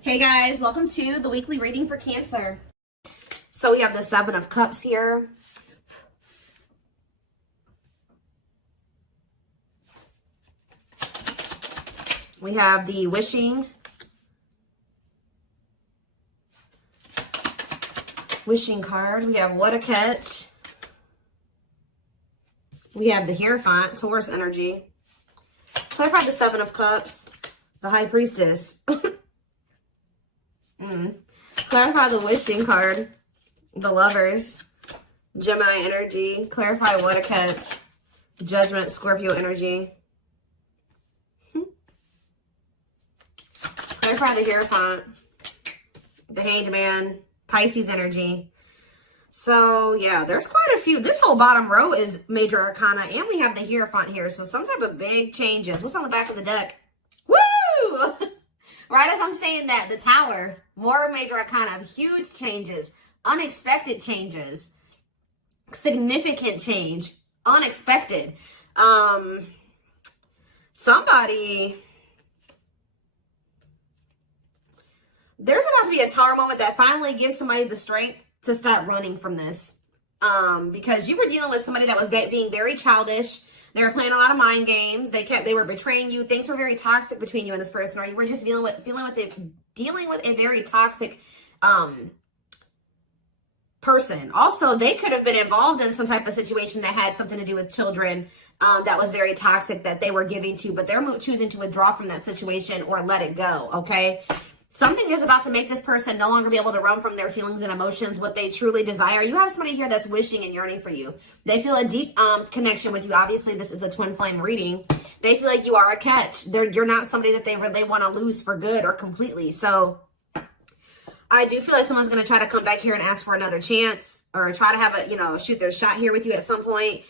Hey guys, welcome to the weekly reading for Cancer. So we have the Seven of Cups here. We have the wishing card. We have what a catch. We have the Hierophant, Taurus energy. Clarify the Seven of Cups, the High Priestess. Clarify the wishing card, the Lovers, Gemini energy. Clarify what a catch, Judgment, Scorpio energy. Clarify the Hierophant, the Hanged Man, Pisces energy. So yeah, there's quite a few. This whole bottom row is major arcana, and we have the Hierophant here. So some type of big changes. What's on the back of the deck? Woo! Right as I'm saying that, the Tower, more major arcana, huge changes, unexpected changes, significant change, unexpected. Somebody, there's about to be a Tower moment that finally gives somebody the strength to stop running from this. Because you were dealing with somebody that was being very childish. They were playing a lot of mind games. They were betraying you. Things were very toxic between you and this person, or you were just dealing with a very toxic person. Also, they could have been involved in some type of situation that had something to do with children that was very toxic that they were giving to, but they're choosing to withdraw from that situation or let it go, okay? Something is about to make this person no longer be able to run from their feelings and emotions, what they truly desire. You have somebody here that's wishing and yearning for you. They feel a deep connection with you. Obviously, this is a twin flame reading. They feel like you are a catch. You're not somebody that they want to lose for good or completely. So I do feel like someone's going to try to come back here and ask for another chance or try to have a, shoot their shot here with you at some point.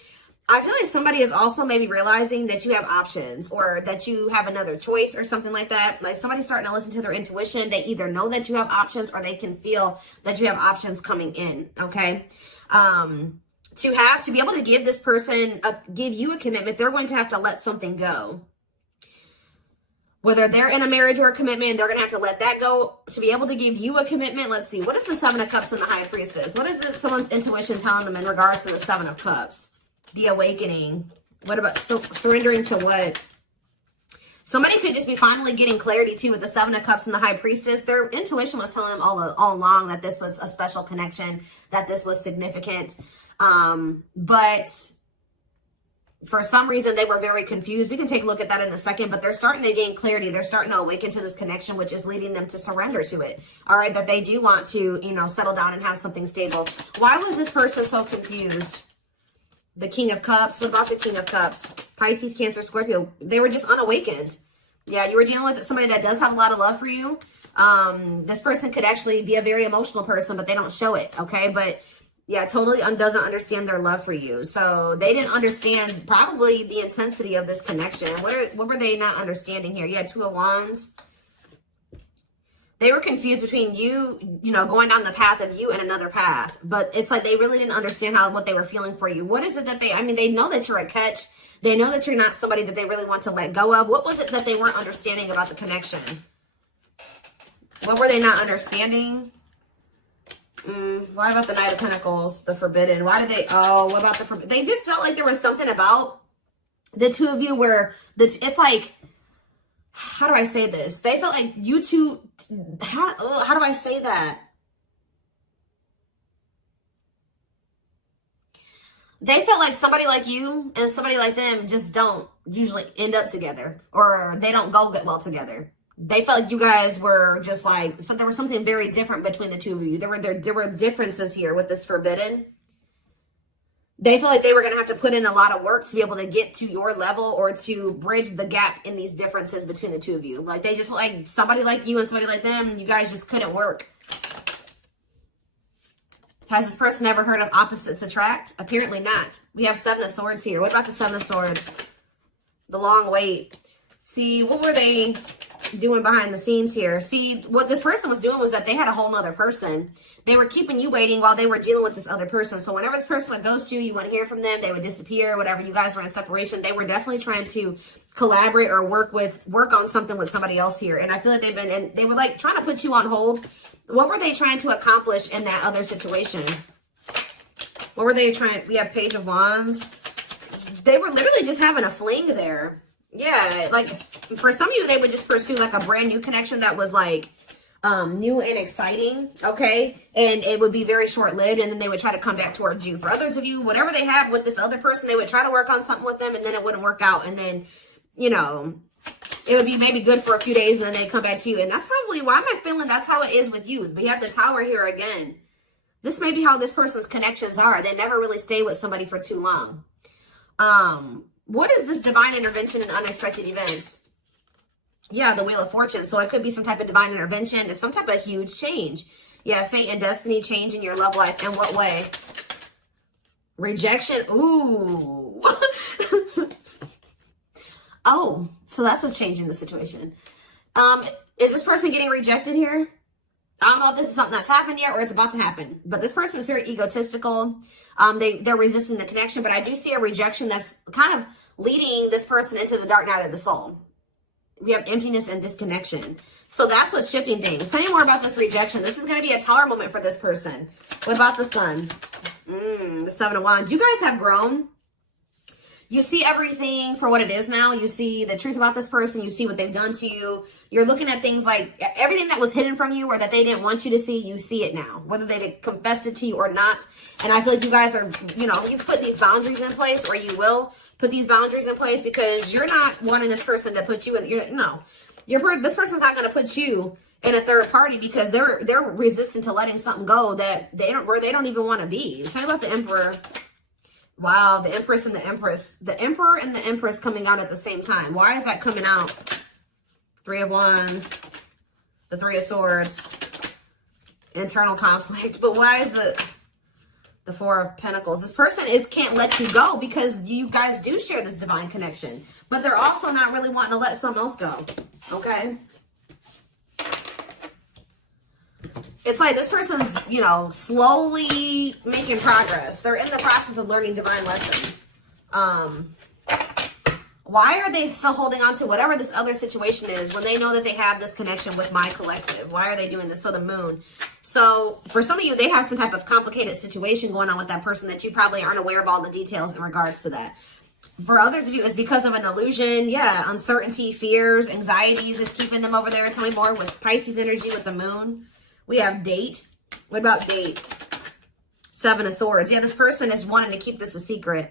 I feel like somebody is also maybe realizing that you have options or that you have another choice or something like that. Like somebody's starting to listen to their intuition. They either know that you have options or they can feel that you have options coming in, okay? To be able to give this person, give you a commitment, they're going to have to let something go. Whether they're in a marriage or a commitment, they're going to have to let that go to be able to give you a commitment. Let's see. What is the Seven of Cups and the High Priestess? What is someone's intuition telling them in regards to the Seven of Cups? The awakening. What about surrendering to what? Somebody could just be finally getting clarity too with the Seven of Cups and the High Priestess. Their intuition was telling them all along that this was a special connection, that this was significant. But for some reason, they were very confused. We can take a look at that in a second, but they're starting to gain clarity. They're starting to awaken to this connection, which is leading them to surrender to it. All right, that they do want to, settle down and have something stable. Why was this person so confused? The King of Cups. What about the King of Cups? Pisces, Cancer, Scorpio. They were just unawakened. Yeah, you were dealing with somebody that does have a lot of love for you. This person could actually be a very emotional person, but they don't show it, okay? But yeah, totally doesn't understand their love for you. So they didn't understand probably the intensity of this connection. What were they not understanding here? You had Two of Wands. They were confused between you, going down the path of you and another path. But it's like they really didn't understand what they were feeling for you. What is it that they know that you're a catch. They know that you're not somebody that they really want to let go of. What was it that they weren't understanding about the connection? What were they not understanding? What about the Knight of Pentacles, the Forbidden? What about the Forbidden? They just felt like there was something about the two of you where it's like, how do I say this? They felt like you two, how do I say that? They felt like somebody like you and somebody like them just don't usually end up together, or they don't go get well together. They felt like you guys were just like, there was something very different between the two of you. There were differences here with this Forbidden. They feel like they were going to have to put in a lot of work to be able to get to your level or to bridge the gap in these differences between the two of you. Like they just like somebody like you and somebody like them, you guys just couldn't work. Has this person ever heard of opposites attract? Apparently not. We have Seven of Swords here. What about the Seven of Swords? The long wait. See, what were they doing behind the scenes here? See, what this person was doing was that they had a whole nother person. They were keeping you waiting while they were dealing with this other person. So whenever this person would ghost you, you wouldn't hear from them, they would disappear, whatever. You guys were in separation. They were definitely trying to collaborate or work on something with somebody else here. And I feel like they were like trying to put you on hold. What were they trying to accomplish in that other situation? What were they trying? We have Page of Wands. They were literally just having a fling there. Yeah, like for some of you, they would just pursue like a brand new connection that was like new and exciting, okay? And it would be very short-lived, and then they would try to come back towards you. For others of you, whatever they have with this other person, they would try to work on something with them, and then it wouldn't work out. And then, you know, it would be maybe good for a few days, and then they come back to you. And that's probably why I'm feeling that's how it is with you. We have the Tower here again. This may be how this person's connections are. They never really stay with somebody for too long. What is this divine intervention and unexpected events? Yeah, the Wheel of Fortune. So it could be some type of divine intervention. It's some type of huge change. Yeah, fate and destiny change in your love life. In what way? Rejection. Ooh. Oh, so that's what's changing the situation. Is this person getting rejected here? I don't know if this is something that's happened yet or it's about to happen. But this person is very egotistical. They're resisting the connection. But I do see a rejection that's kind of leading this person into the dark night of the soul. We have emptiness and disconnection. So that's what's shifting things. Tell me more about this rejection. This is going to be a Tower moment for this person. What about the Sun? The Seven of Wands. You guys have grown. You see everything for what it is now. You see the truth about this person. You see what they've done to you. You're looking at things like everything that was hidden from you or that they didn't want you to see, you see it now. Whether they've confessed it to you or not. And I feel like you guys are, you know, you've put these boundaries in place, or you will put these boundaries in place, because you're not wanting this person to put you in, this person's not going to put you in a third party, because they're resistant to letting something go that they don't even want to be. Tell me about the Emperor. Wow, the Empress and the Empress. The Emperor and the Empress coming out at the same time. Why is that coming out? Three of Wands, the Three of Swords, internal conflict. But why is the Four of Pentacles? This person can't let you go, because you guys do share this divine connection. But they're also not really wanting to let someone else go. Okay? It's like this person's, you know, slowly making progress. They're in the process of learning divine lessons. Why are they still holding on to whatever this other situation is when they know that they have this connection with my collective? Why are they doing this? So the Moon. So for some of you, they have some type of complicated situation going on with that person that you probably aren't aware of all the details in regards to that. For others of you, it's because of an illusion. Yeah, uncertainty, fears, anxieties is keeping them over there. Tell me more with Pisces energy with the Moon. We have Date. What about Date? Seven of Swords. Yeah, this person is wanting to keep this a secret.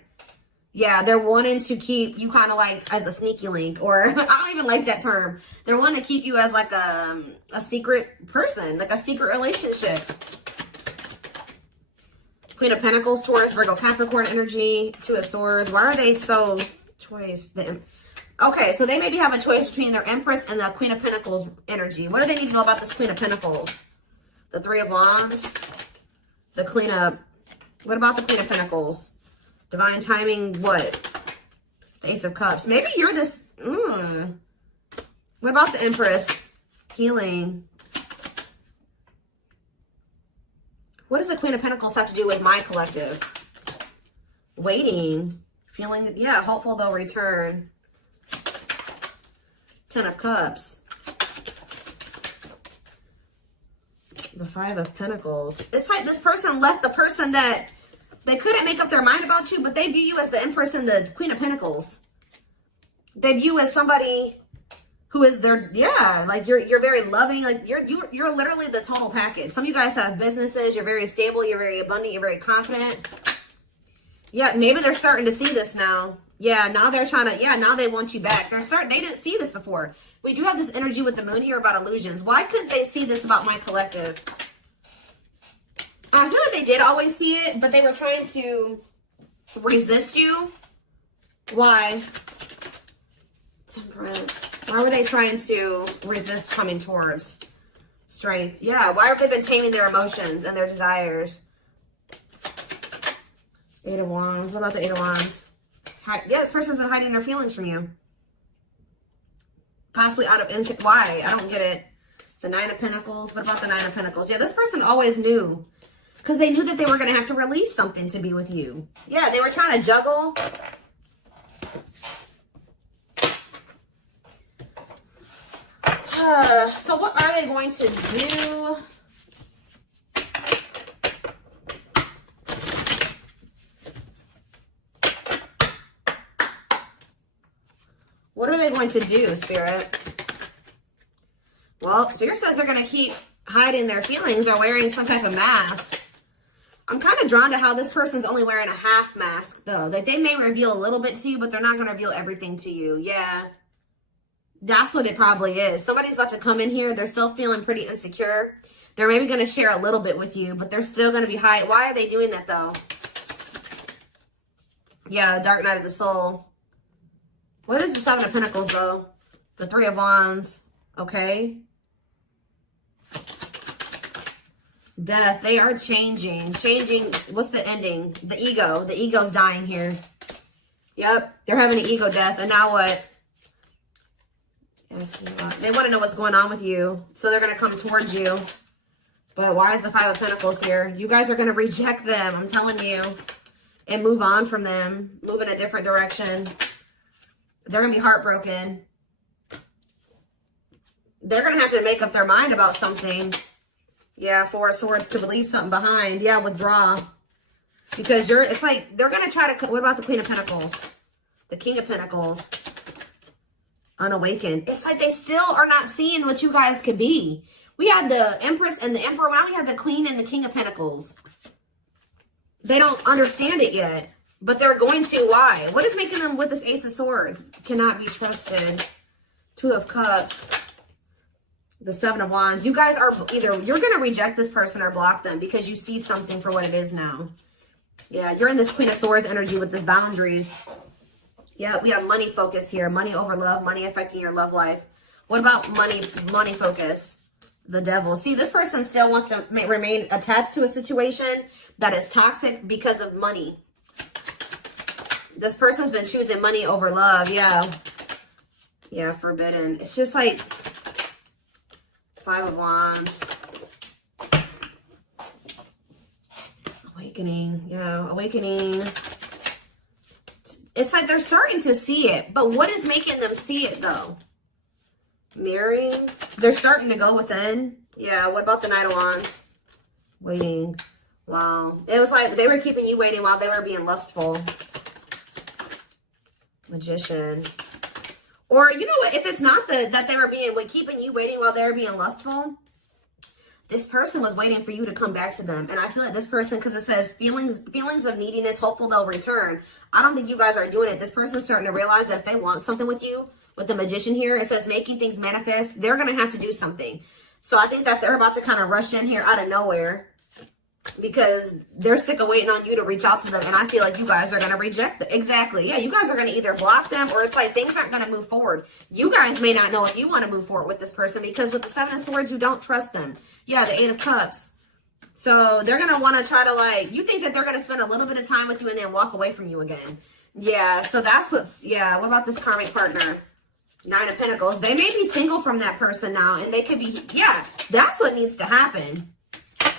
Yeah, they're wanting to keep you kind of like as a sneaky link, or I don't even like that term. They're wanting to keep you as like a secret person, like a secret relationship. Queen of Pentacles, Taurus, Virgo, Capricorn energy, Two of Swords. Why are they so choice? Okay, so they maybe have a choice between their Empress and the Queen of Pentacles energy. What do they need to know about this Queen of Pentacles? The Three of Wands, the Queen of... What about the Queen of Pentacles? Divine timing, what? The Ace of Cups. Maybe you're this... What about the Empress? Healing. What does the Queen of Pentacles have to do with my collective? Waiting. Feeling... Yeah, hopeful they'll return. Ten of Cups. The Five of Pentacles. It's like this person left the person that they couldn't make up their mind about you, but they view you as the Empress and the Queen of Pentacles. They view you as somebody who is their, yeah, like you're very loving, like you're literally the total package. Some of you guys have businesses, you're very stable, you're very abundant, you're very confident. Yeah, maybe they're starting to see this now. Yeah, now they're trying to, yeah, now they want you back. They didn't see this before. We do have this energy with the Moon here about illusions. Why couldn't they see this about my collective? I feel like they did always see it, but they were trying to resist you. Why? Temperance. Why were they trying to resist coming towards strength? Yeah, why have they been taming their emotions and their desires? Eight of Wands. What about the Eight of Wands? Yeah, this person's been hiding their feelings from you. Possibly out of... Why? I don't get it. The Nine of Pentacles. What about the Nine of Pentacles? Yeah, this person always knew. Because they knew that they were going to have to release something to be with you. Yeah, they were trying to juggle. So what are they going to do? What are they going to do, Spirit? Well, Spirit says they're going to keep hiding their feelings or wearing some type of mask. I'm kind of drawn to how this person's only wearing a half mask, though. That they may reveal a little bit to you, but they're not going to reveal everything to you. Yeah. That's what it probably is. Somebody's about to come in here. They're still feeling pretty insecure. They're maybe going to share a little bit with you, but they're still going to be hiding. Why are they doing that, though? Yeah, Dark Night of the Soul. What is the Seven of Pentacles, though? The Three of Wands. Okay. Death. They are changing. Changing. What's the ending? The ego. The ego's dying here. Yep. They're having an ego death. And now what? They want to know what's going on with you. So they're going to come towards you. But why is the Five of Pentacles here? You guys are going to reject them. I'm telling you. And move on from them. Move in a different direction. They're going to be heartbroken. They're going to have to make up their mind about something. Yeah, Four of Swords, to leave something behind. Yeah, withdraw. Because it's like, they're going to try to, what about the Queen of Pentacles? The King of Pentacles. Unawakened. It's like they still are not seeing what you guys could be. We had the Empress and the Emperor. Now we have the Queen and the King of Pentacles. They don't understand it yet. But they're going to. Why? What is making them with this Ace of Swords? Cannot be trusted. Two of Cups. The Seven of Wands. You guys are either, you're going to reject this person or block them because you see something for what it is now. Yeah, you're in this Queen of Swords energy with this boundaries. Yeah, we have money focus here. Money over love. Money affecting your love life. What about money focus? The Devil. See, this person still wants to remain attached to a situation that is toxic because of money. This person's been choosing money over love. Yeah. Yeah, forbidden. It's just like Five of Wands. Awakening. Yeah, awakening. It's like they're starting to see it. But what is making them see it, though? Mirroring. They're starting to go within. Yeah, what about the Knight of Wands? Waiting. Wow. It was like they were keeping you waiting while they were being lustful. Magician. Or, you know what? If it's not that they were keeping you waiting while they were being lustful, this person was waiting for you to come back to them. And I feel like this person, because it says feelings of neediness, hopeful they'll return. I don't think you guys are doing it. This person's starting to realize that if they want something with you, with the Magician here, it says making things manifest, they're going to have to do something. So I think that they're about to kind of rush in here out of nowhere because they're sick of waiting on you to reach out to them. And I feel like you guys are going to reject them. Exactly. Yeah, you guys are going to either block them or it's like things aren't going to move forward. You guys may not know if you want to move forward with this person because with the Seven of Swords, you don't trust them. Yeah, the Eight of Cups. So they're going to want to try to like, you think that they're going to spend a little bit of time with you and then walk away from you again. Yeah, so that's what's, yeah, what about this karmic partner? Nine of Pentacles. They may be single from that person now and they could be, yeah, that's what needs to happen.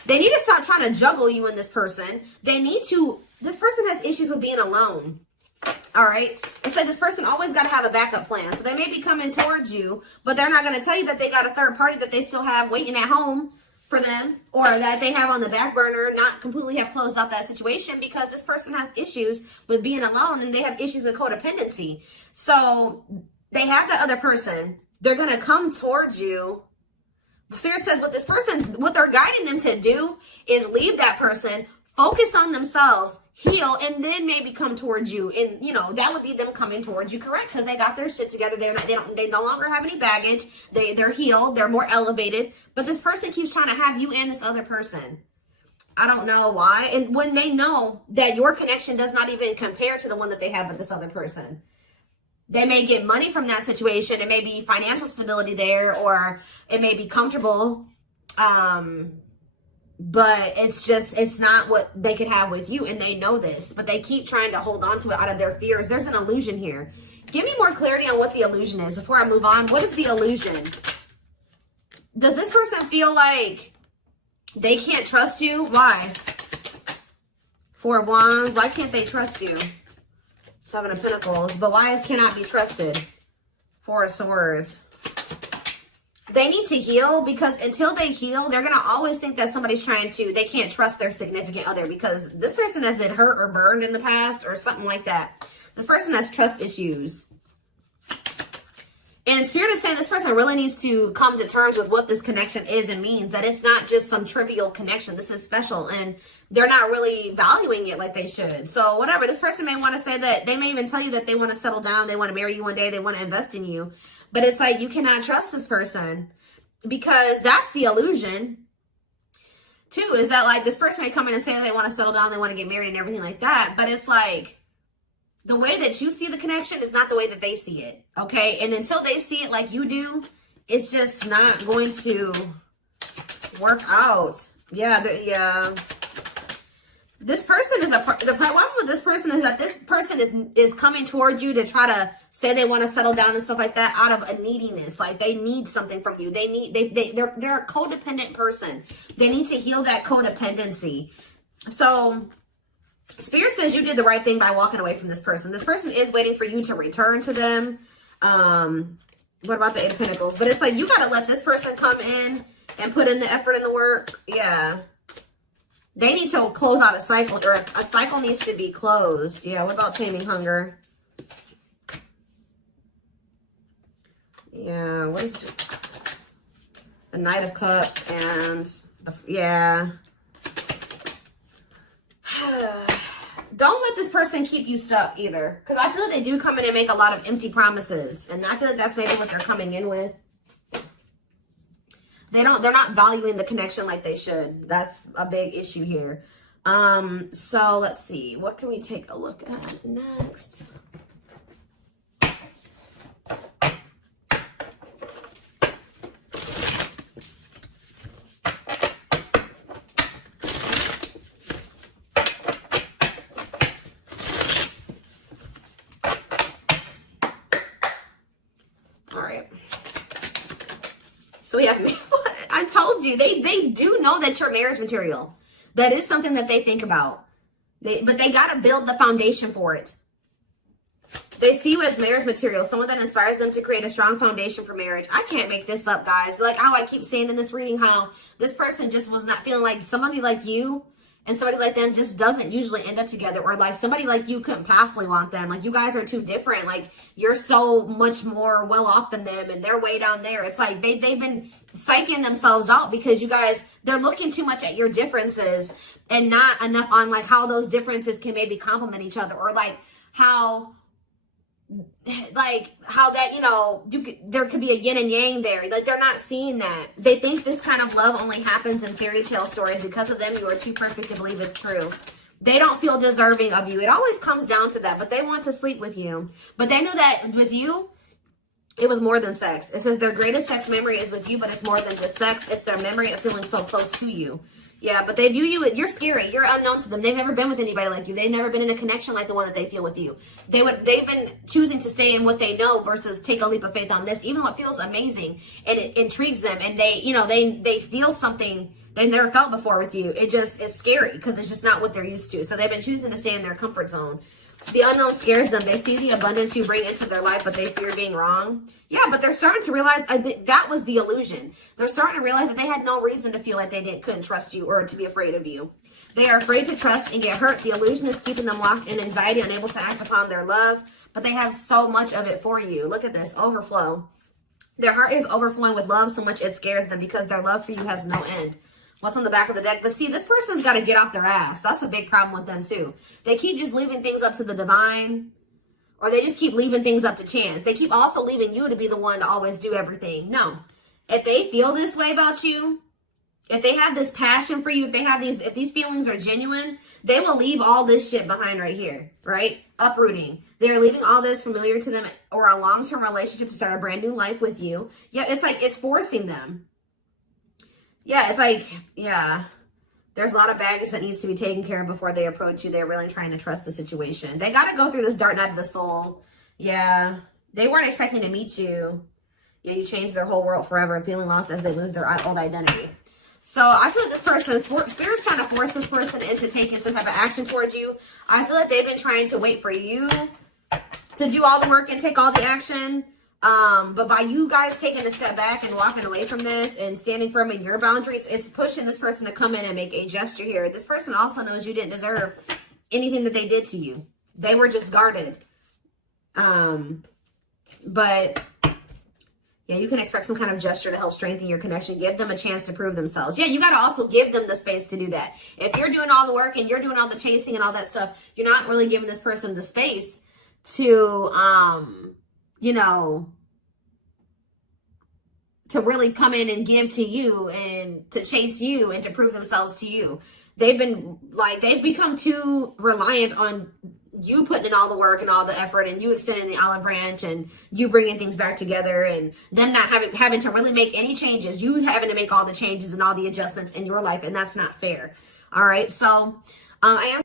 They need to stop trying to juggle you and this person. They need to, this person has issues with being alone. All right. It's like this person always got to have a backup plan. So they may be coming towards you, but they're not going to tell you that they got a third party that they still have waiting at home for them or that they have on the back burner, not completely have closed out that situation because this person has issues with being alone and they have issues with codependency. So they have the other person. They're going to come towards you. Spirit says what this person, what they're guiding them to do is leave that person, focus on themselves, heal, and then maybe come towards you. And, you know, that would be them coming towards you, correct? Because they got their shit together. They no longer have any baggage. They're healed. They're more elevated. But this person keeps trying to have you and this other person. I don't know why. And when they know that your connection does not even compare to the one that they have with this other person. They may get money from that situation. It may be financial stability there, or it may be comfortable. But it's not what they could have with you. And they know this, but they keep trying to hold on to it out of their fears. There's an illusion here. Give me more clarity on what the illusion is before I move on. What is the illusion? Does this person feel like they can't trust you? Why? Four of Wands. Why can't they trust you? Seven of Pentacles. But why cannot be trusted? Four of Swords. They need to heal, because until they heal, they're going to always think that somebody's they can't trust their significant other, because this person has been hurt or burned in the past or something like that. This person has trust issues. And Spirit is saying this person really needs to come to terms with what this connection is and means, that it's not just some trivial connection. This is special, and they're not really valuing it like they should. So whatever, this person may want to say that, they may even tell you that they want to settle down, they want to marry you one day, they want to invest in you. But it's like, you cannot trust this person, because that's the illusion. Too, is that like, this person may come in and say they want to settle down, they want to get married and everything like that. But it's like, the way that you see the connection is not the way that they see it. Okay. And until they see it like you do, it's just not going to work out. Yeah. This person is the problem with this person is that this person is coming towards you to try to say they want to settle down and stuff like that out of a neediness. Like, they need something from you. They're a codependent person. They need to heal that codependency. So Spirit says you did the right thing by walking away from this person. This person is waiting for you to return to them. What about the Eight of Pentacles? But it's like, you got to let this person come in and put in the effort and the work. Yeah. They need to close out a cycle, or a cycle needs to be closed. Yeah, what about taming hunger? Yeah, what is the Knight of Cups and yeah. Don't let this person keep you stuck either, because I feel like they do come in and make a lot of empty promises, and I feel like that's maybe what they're coming in with. They're not valuing the connection like they should. That's a big issue here. So let's see. What can we take a look at next? All right. So we have, I told you, they do know that you're marriage material. That is something that they think about. But they got to build the foundation for it. They see you as marriage material, someone that inspires them to create a strong foundation for marriage. I can't make this up, guys. Like how I keep saying in this reading, how this person just was not feeling like somebody like you and somebody like them just doesn't usually end up together, or like somebody like you couldn't possibly want them. Like, you guys are too different. Like, you're so much more well off than them, and they're way down there. It's like they've been psyching themselves out because you guys, they're looking too much at your differences and not enough on like how those differences can maybe complement each other, or like how that, you know, there could be a yin and yang there. Like, they're not seeing that. They think this kind of love only happens in fairy tale stories. Because of them, you are too perfect to believe it's true. They don't feel deserving of you. It always comes down to that, but they want to sleep with you. But they know that with you, it was more than sex. It says their greatest sex memory is with you, but it's more than just sex. It's their memory of feeling so close to you. Yeah, but they view you, you're scary. You're unknown to them. They've never been with anybody like you. They've never been in a connection like the one that they feel with you. They've been choosing to stay in what they know versus take a leap of faith on this, even though it feels amazing and it intrigues them. And they, you know, they feel something they never felt before with you. It just is scary because it's just not what they're used to. So they've been choosing to stay in their comfort zone. The unknown scares them. They see the abundance you bring into their life, but they fear being wrong. Yeah, but they're starting to realize that was the illusion. They're starting to realize that they had no reason to feel like they couldn't trust you or to be afraid of you. They are afraid to trust and get hurt. The illusion is keeping them locked in anxiety, unable to act upon their love, but they have so much of it for you. Look at this, overflow. Their heart is overflowing with love so much it scares them because their love for you has no end. What's on the back of the deck? But see, this person's got to get off their ass. That's a big problem with them too. They keep just leaving things up to the divine, or they just keep leaving things up to chance. They keep also leaving you to be the one to always do everything. No. If they feel this way about you, if they have this passion for you, if these feelings are genuine, they will leave all this shit behind right here, right? Uprooting. They're leaving all this familiar to them or a long-term relationship to start a brand new life with you. Yeah, it's like it's forcing them. Yeah, it's like, yeah, there's a lot of baggage that needs to be taken care of before they approach you. They're really trying to trust the situation. They got to go through this dark night of the soul. Yeah, they weren't expecting to meet you. Yeah, you changed their whole world forever, feeling lost as they lose their old identity. So I feel like this person, Spirit's trying to force this person into taking some type of action towards you. I feel like they've been trying to wait for you to do all the work and take all the action. But by you guys taking a step back and walking away from this and standing firm in your boundaries, it's pushing this person to come in and make a gesture here. This person also knows you didn't deserve anything that they did to you. They were just guarded. But yeah, you can expect some kind of gesture to help strengthen your connection. Give them a chance to prove themselves. Yeah, you got to also give them the space to do that. If you're doing all the work and you're doing all the chasing and all that stuff, you're not really giving this person the space to, you know, to really come in and give to you and to chase you and to prove themselves to you. They've become too reliant on you putting in all the work and all the effort and you extending the olive branch and you bringing things back together and then not having to really make any changes. You having to make all the changes and all the adjustments in your life, and that's not fair. All right. So I am